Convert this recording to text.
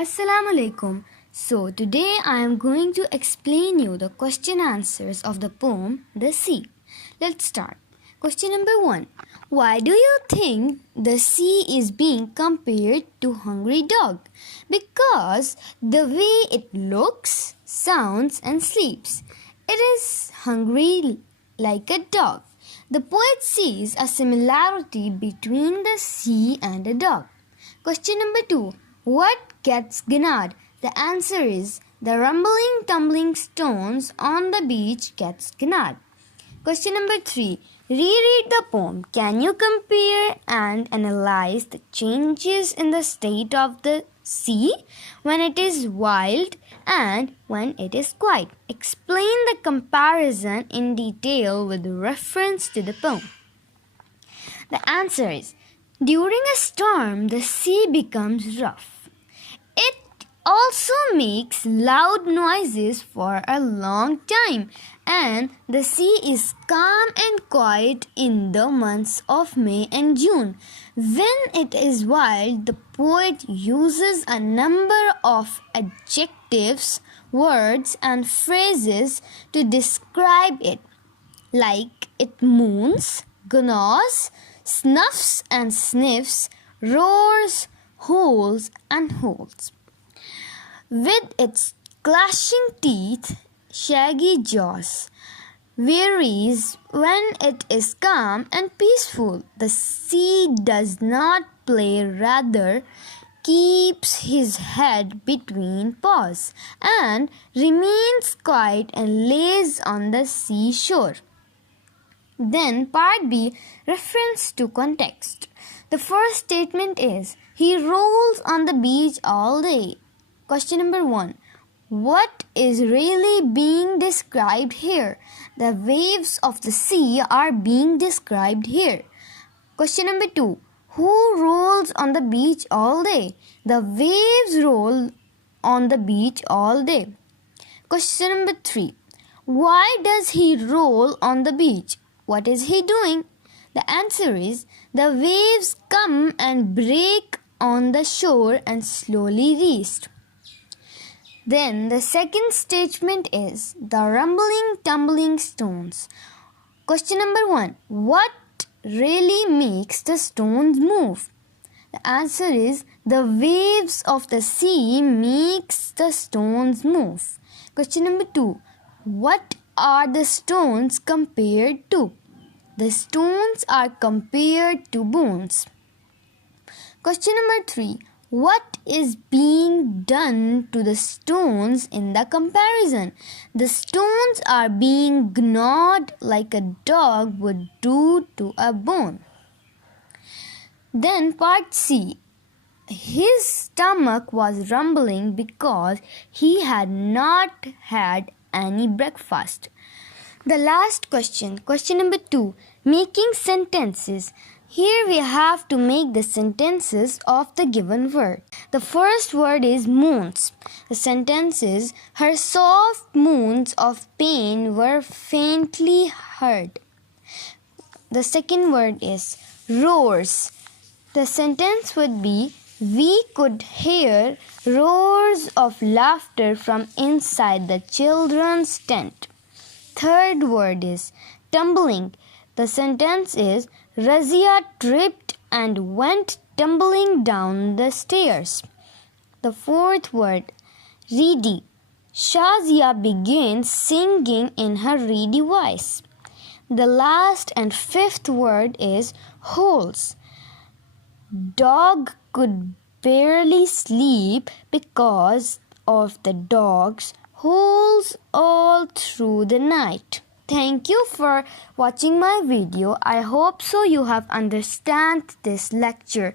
Assalamu alaikum. So today I am going to explain you the question answers of the poem The Sea. Let's start. Question number 1. Why do you think the sea is being compared to hungry dog? Because the way it looks, sounds and sleeps. It is hungry like a dog. The poet sees a similarity between the sea and a dog. Question number 2. What gets gnawed? The answer is the rumbling tumbling stones on the beach gets gnawed. Question number 3. Reread the poem. Can you compare and analyze the changes in the state of the sea when it is wild and when it is quiet? Explain the comparison in detail with reference to the poem. The answer is, during a storm, the sea becomes rough. It also makes loud noises for a long time, and the sea is calm and quiet in the months of May and June. When it is wild, the poet uses a number of adjectives, words, and phrases to describe it, like it moans, gnaws, snuffs and sniffs, roars, howls and holds. With its clashing teeth, shaggy jaws, varies when it is calm and peaceful. The sea does not play, rather keeps his head between paws and remains quiet and lays on the seashore. Then part B, reference to context. The first statement is, he rolls on the beach all day. Question number 1. What is really being described here? The waves of the sea are being described here. Question number 2. Who rolls on the beach all day? The waves roll on the beach all day. Question number 3. Why does he roll on the beach? What is he doing? The answer is, the waves come and break on the shore and slowly rest. Then the second statement is, the rumbling tumbling stones. Question number 1. What really makes the stones move? The answer is, the waves of the sea makes the stones move. Question number 2. What are the stones compared to? The stones are compared to bones. Question number 3. What is being done to the stones in the comparison? The stones are being gnawed like a dog would do to a bone. Then part C. His stomach was rumbling because he had not had any breakfast. The last question, question number 2, making sentences. Here we have to make the sentences of the given word. The first word is moans. The sentence is, her soft moans of pain were faintly heard. The second word is roars. The sentence would be, we could hear roars of laughter from inside the children's tent. Third word is tumbling. The sentence is, Razia tripped and went tumbling down the stairs. The fourth word, reedy. Shazia began singing in her reedy voice. The last and fifth word is holes. Dog could barely sleep because of the dog's holes all through the night. Thank you for watching my video. I hope so you have understand this lecture.